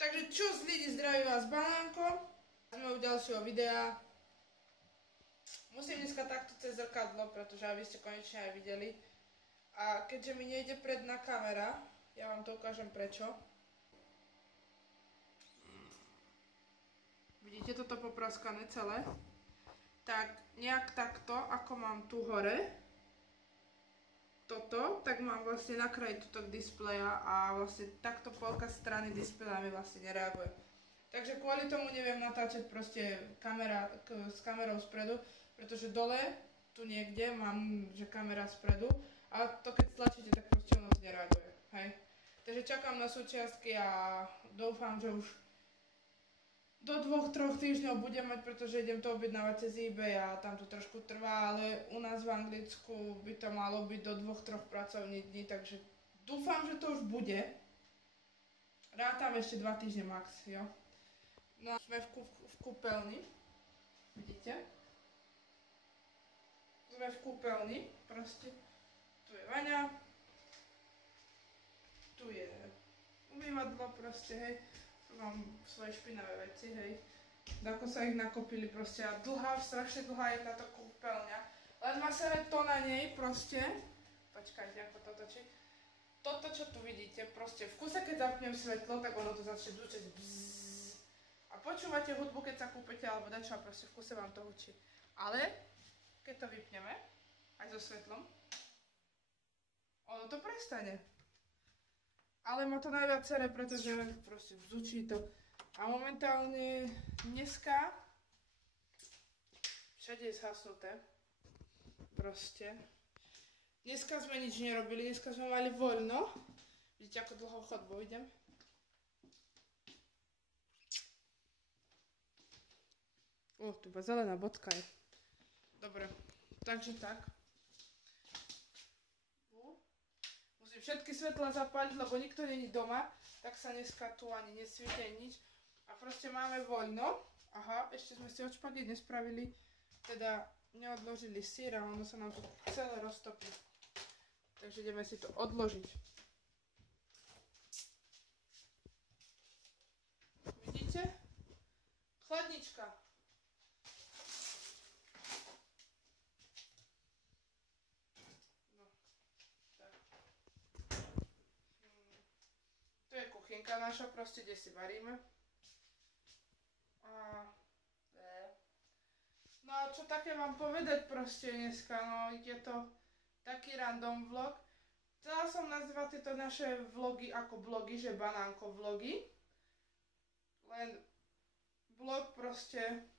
Takže čus lidi, zdraví vás Banánko. Sme u ďalšieho videa. Musím dneska takto cez zrkadlo, pretože aby ste konečne aj videli. A keďže mi nejde predná kamera, ja vám to ukážem prečo. Vidíte toto popraskané celé? Tak nejak takto, ako mám tu hore, toto, tak mám vlastne na kraji tuto displeja a vlastne takto polka strany displeja mi vlastne nereaguje. Takže kvôli tomu neviem natáčať proste s kamerou spredu, pretože dole, tu niekde, mám, že kamera spredu a to keď stlačíte, tak proste ono nereaguje, hej. Takže čakám na súčiastky a dúfam, že už do 2-3 týždňov budem mať, pretože idem to objednávať cez eBay a tam to trošku trvá, ale u nás v Anglicku by to malo byť do 2-3 pracovných dní, takže dúfam, že to už bude. Rátam ešte 2 týždne max, jo. No a sme v kúpeľni, vidíte? Sme v kúpeľni, proste. Tu je vaňa, tu je umývadlo proste, hej. Mám svoje špinavé veci, hej. Ako sa ich nakopili proste a strašne dlhá je táto kúpeľňa. Len má sere to na nej proste. Počkajte, ako to točí. Toto, čo tu vidíte, proste v kuse, keď zapnem svetlo, tak ono to začne dúčať bzzz. A počúvate hudbu, keď sa kúpete, alebo dačo a proste v kuse vám to hučí. Ale, keď to vypneme, aj so svetlom, ono to prestane. Ale má to najviac sere, pretože proste vzdučí to. A momentálne dneska všade je zhasnuté. Proste. Dneska sme nič nerobili, dneska sme mali voľno. Vidíte, ako dlho chodbou idem? Tu iba zelená bodka je. Dobre, takže tak. Musím všetky svetlá zapáliť, lebo nikto není doma, tak sa dneska tu ani nesvieti nič. A proste máme voľno. Aha, ešte sme si od špagiet nespravili, teda neodložili syr a ono sa nám tu celé roztopí. Takže ideme si to odložiť. Vidíte? Chladnička. Tu je kuchynka naša, proste, kde si varíme. No a čo také vám povedať proste dneska, no je to taký random vlog. Chcela som nazvať tieto naše vlogy ako blogy, že Banánko vlogy. Len vlog proste,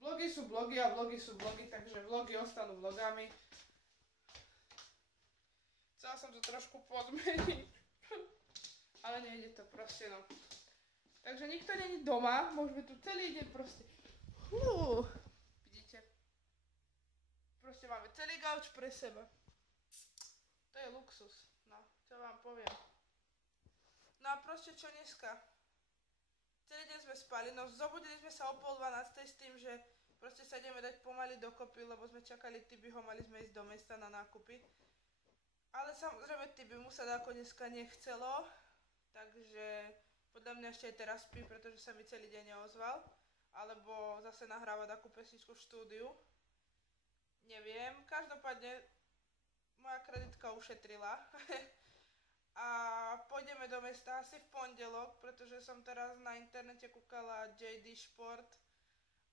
blogy sú blogy a vlogy sú vlogy, takže vlogy ostanú vlogami. Chcela som to trošku pozmeniť. Ale nejde to proste, no. Takže nikto není doma, môžeme tu celý deň proste. Vidíte? Proste máme celý gauč pre seba. To je luxus, no, čo vám poviem. No a proste čo dneska? Celý deň sme spali, no zobudili sme sa o 11:30 s tým, že proste sa ideme dať pomaly dokopy, lebo sme čakali Tibiho, mali sme ísť do mesta na nákupy. Ale samozrejme Tibimu sa ako dneska nechcelo. Takže podľa mňa ešte aj teraz spí, pretože sa mi celý deň neozval. Alebo zase nahráva takú pesničku v štúdiu. Neviem. Každopádne moja kreditka ušetrila. A pôjdeme do mesta asi v pondelok, pretože som teraz na internete kúkala JD Šport.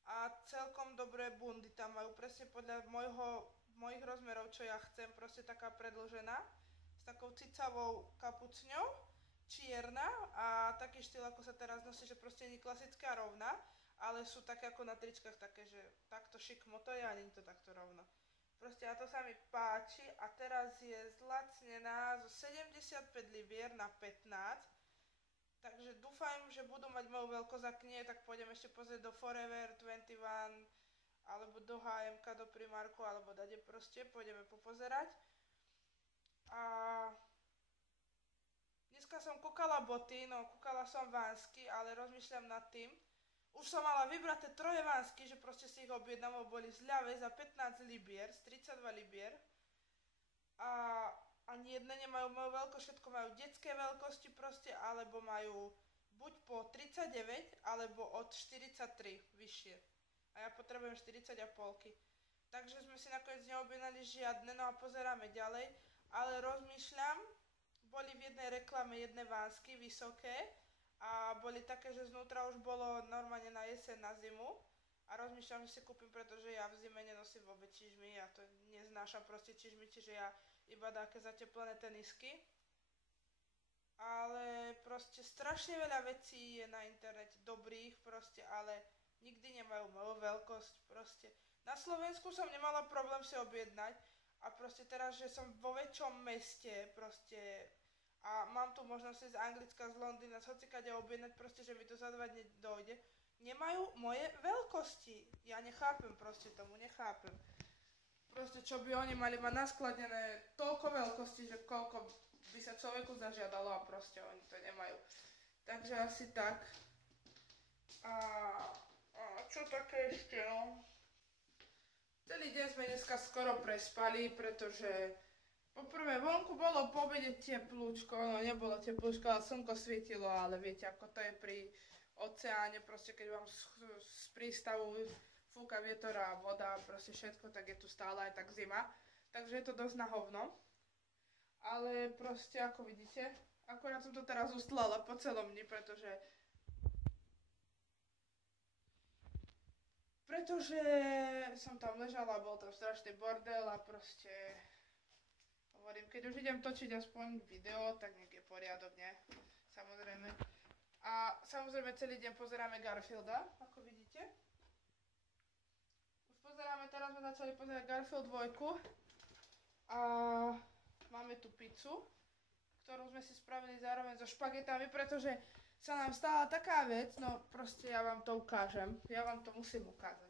A celkom dobré bundy tam majú. Presne podľa mojich rozmerov, čo ja chcem. Proste taká predĺžená. S takou cicavou kapucňou. Čierna a taký štýl, ako sa teraz nosí, že proste nie klasická rovná, ale sú také ako na tričkách, také, že takto šikmo to je a nie je to takto rovno. Proste a to sa mi páči a teraz je zlacnená zo 75 libier na 15, takže dúfam, že budú mať moju veľkosť, ak nie, tak pôjdem ešte pozrieť do Forever 21 alebo do H&M, do Primarku alebo dade proste, pôjdeme popozerať. A dneska som kúkala boty, no kúkala som vánsky, ale rozmýšľam nad tým. Už som mala vybrať tie troje vánsky, že proste si ich objednám, boli zľave za 15 libier, z 32 libier. A ani jedné nemajú moju veľkosť, všetko majú detské veľkosti proste, alebo majú buď po 39, alebo od 43 vyššie. A ja potrebujem 40,5. Takže sme si nakoniec neobjednali žiadne, no a pozeráme ďalej. Ale rozmýšľam, boli v jednej reklame jedné vánsky vysoké a boli také, že znútra už bolo normálne na jeseň, na zimu. A rozmýšľam, že si kúpim, pretože ja v zime nenosím vôbec čižmy, ja to neznášam proste čižmy, čiže ja iba také zateplené tenisky. Ale proste strašne veľa vecí je na internete dobrých proste, ale nikdy nemajú moju veľkosť proste. Na Slovensku som nemala problém si objednať a proste teraz, že som vo väčšom meste proste a mám tu možnosť z Anglicka, z Londýna, z hocikade objednať proste, že mi to za 2 dní dojde, nemajú moje veľkosti. Ja nechápem proste tomu, nechápem. Proste čo by oni mali mať naskladené toľko veľkosti, že koľko by sa človeku zažiadalo a proste oni to nemajú. Takže asi tak. A čo také ešte, no? Celý deň sme dneska skoro prespali, pretože poprvé vonku bolo po obede teplúčko, no nebolo teplúčko, ale slnko svietilo, ale viete, ako to je pri oceáne, proste keď vám z prístavu fúka vietor a voda, proste všetko, tak je tu stále aj tak zima. Takže je to dosť na hovno. Ale proste, ako vidíte, akorát som to teraz ustlala po celom dni, pretože som tam ležala, bol tam strašný bordel a proste hovorím, keď už idem točiť aspoň video, tak nech je poriadok, nie? Samozrejme. A samozrejme celý deň pozeráme Garfielda, ako vidíte. Už pozeráme, teraz sme začali pozerať Garfield 2 a máme tu pizzu, ktorú sme si spravili zároveň so špagetami, pretože sa nám stala taká vec, no proste ja vám to ukážem, ja vám to musím ukázať.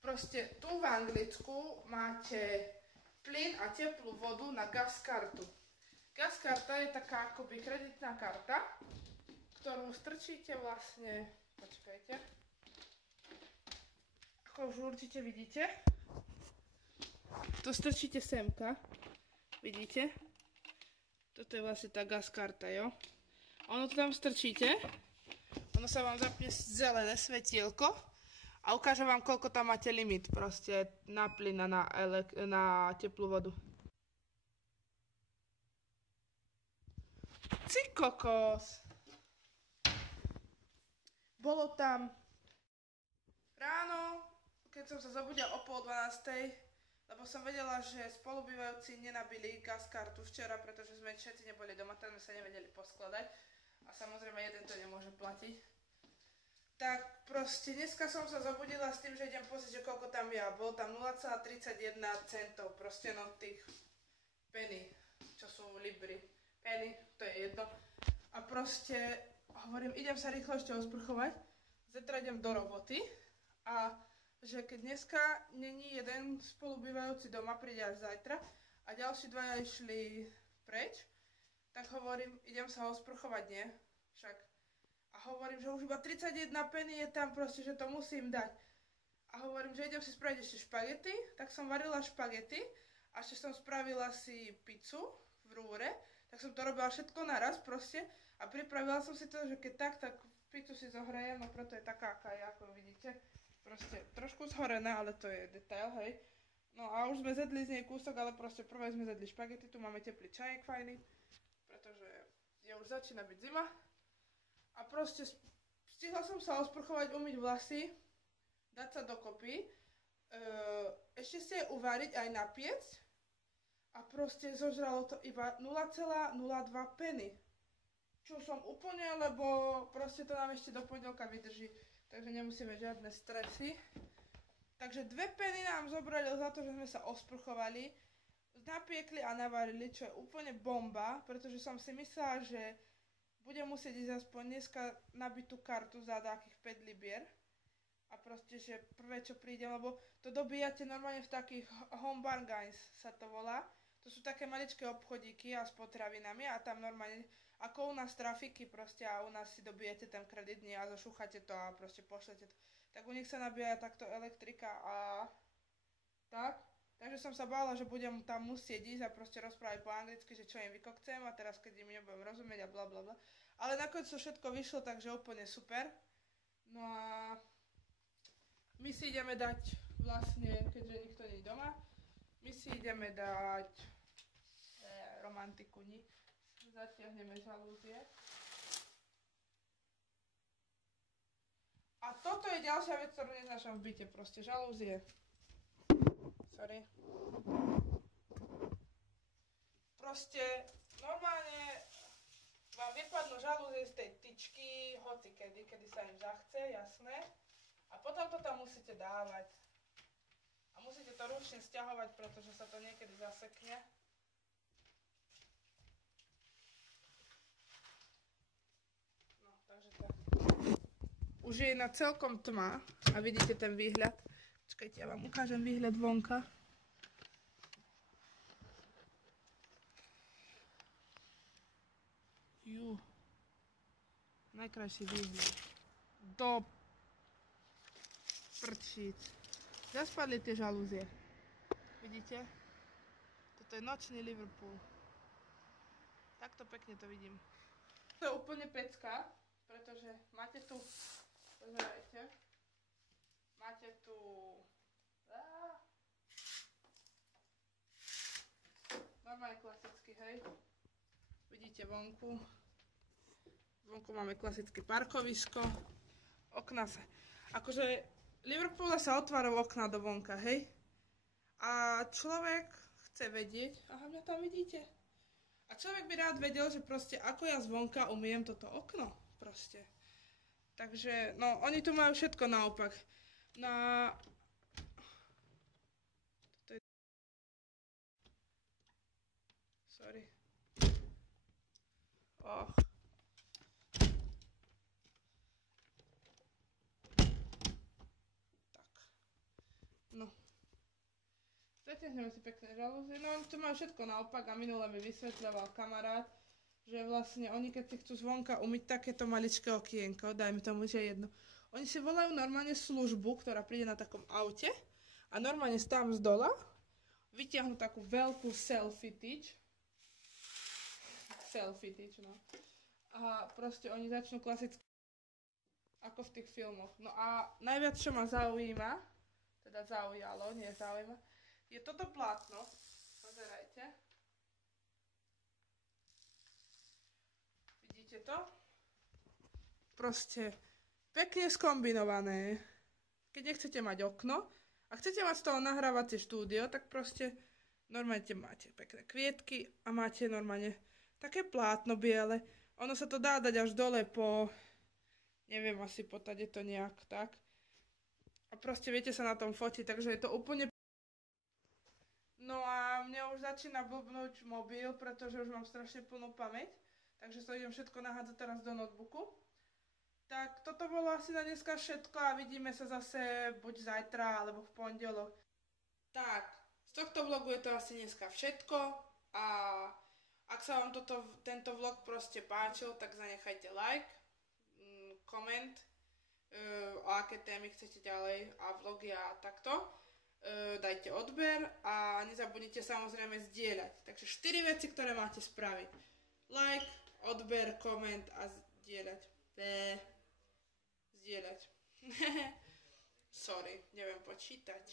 Proste tu v Anglicku máte plyn a teplú vodu na gas kartu. Gas karta je taká akoby kreditná karta, ktorú strčíte vlastne, počkajte, ako už určite vidíte, to strčíte semka, vidíte, toto je vlastne tá gas karta, jo. Ono to tam strčíte, ono sa vám zapne zelené svetielko a ukáže vám, koľko tam máte limit proste na plyn a na teplú vodu. Ty kokos! Bolo tam ráno, keď som sa zobudila o 11:30, lebo som vedela, že spolubývajúci nenabili gas kartu včera, pretože sme všetci neboli doma, tak sme sa nevedeli poskladať. A samozrejme jeden to nemôže platiť. Tak proste dneska som sa zobudila s tým, že idem pozrieť, že koľko tam je. Bolo tam 0,31 centov, proste no tých penny, čo sú libry. Penny, to je jedno. A proste hovorím, idem sa rýchlo ešte osprchovať, zajtra idem do roboty a že keď dneska není jeden spolubývajúci doma, príde až zajtra a ďalší dvaja išli preč, tak hovorím, idem sa osprchovať, nie? Však. A hovorím, že už iba 31 penny je tam proste, že to musím dať. A hovorím, že idem si spraviť ešte špagety, tak som varila špagety a ešte som spravila si pizzu v rúre, tak som to robila všetko naraz proste a pripravila som si to, že keď tak pizzu si zohrejem, no preto je taká, aká je, ako vidíte. Proste trošku zhorená, ale to je detail, hej. No a už sme zjedli z nej kúsok, ale proste prvé sme zjedli špagety, tu máme teplý čajek fajný, pretože už začína byť zima. A proste stihla som sa osprchovať, umyť vlasy, dať sa dokopy, ešte si aj uvariť, aj napiecť a proste zožralo to iba 0,02 penny. Čo som úplne, lebo proste to nám ešte do pondelka vydrží, takže nemusíme žiadne stresy. Takže 2 penny nám zobrali za to, že sme sa osprchovali, napiekli a navarili, čo je úplne bomba, pretože som si myslela, že budem musieť ísť aspoň dneska nabiť tú kartu za takých 5 libier. A proste, že prvé čo prídem, lebo to dobíjate normálne v takých home bargains sa to volá. To sú také maličké obchodíky a s potravinami a tam normálne, ako u nás trafiky proste a u nás si dobijete ten kredit nie a zašúchate to a proste pošlete to. Tak u nich sa nabíja takto elektrika a tak. Takže som sa bála, že budem tam musieť ísť a proste rozprávať po anglicky, že čo im vykokcem a teraz keď im nebudem rozumieť a blablabla. Ale nakoniec to všetko vyšlo, takže úplne super. No a my si ideme dať vlastne, keďže nikto nie je doma, my si ideme dať romantiku, ni? Zatiahneme žalúzie. A toto je ďalšia vec, ktorú neznášam v byte, proste žalúzie. Sorry. Proste normálne vám vypadnú žalúzie z tej tyčky, hoci kedy sa im zachce, jasné. A potom to tam musíte dávať. A musíte to ručne sťahovať, pretože sa to niekedy zasekne. No, takže tak. Už je na celkom tma a vidíte ten výhľad. Počkajte, ja vám ukážem výhľad vonka. Najkrajší výhľad. Do prčíc. Zaspadli tie žalúzie. Vidíte? Toto je nočný Liverpool. Takto pekne to vidím. To je úplne pecka, pretože máte tu, pozerajte, máte tu normálne klasický, hej. Vidíte vonku. Vonku máme klasické parkovisko. Okná sa. Akože Liverpoole sa otvárajú okná do vonka, hej. A človek chce vedieť. Aha, mňa tam vidíte. A človek by rád vedel, že proste ako ja zvonka umiem toto okno. Proste. Takže, no, oni tu majú všetko naopak. Na... Toto je... Sorry. Och. Tak. No. Zatiahneme si pekné žalúzie. No, oni tu majú všetko naopak a minule mi vysvetľoval kamarát, že vlastne oni, keď si chcú zvonka umyť takéto maličké okienko, dajme tomu, že jedno. Oni si volajú normálne službu, ktorá príde na takom aute a normálne tam z dola vytiahnu takú veľkú selfie tyč. No. A proste oni začnú klasicky ako v tých filmoch. No a najviac, čo ma zaujíma, teda zaujalo, nie zaujíma, je toto plátno. Pozerajte. Vidíte to? Proste pekne skombinované. Keď nechcete mať okno a chcete mať z toho nahrávacie štúdio, tak proste normálne máte pekné kvietky a máte normálne také plátno biele. Ono sa to dá dať až dole po, neviem, asi po tade to nejak tak. A proste viete sa na tom fotiť, takže je to úplne... No a mne už začína blbnúť mobil, pretože už mám strašne plnú pamäť. Takže to idem všetko nahádzať teraz do notebooku. Tak toto bolo asi na dneska všetko a vidíme sa zase buď zajtra alebo v pondelok. Tak, z tohto vlogu je to asi dneska všetko a ak sa vám tento vlog proste páčil, tak zanechajte like, koment, o aké témy chcete ďalej a vlogy a takto. Dajte odber a nezabudnite samozrejme zdieľať. Takže 4 veci, ktoré máte spraviť. Like, odber, koment a zdieľať. Zdieľať. Sorry, neviem počítať.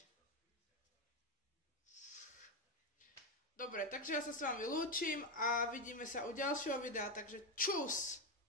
Dobre, takže ja sa s vami lúčim a vidíme sa u ďalšieho videa, takže čus!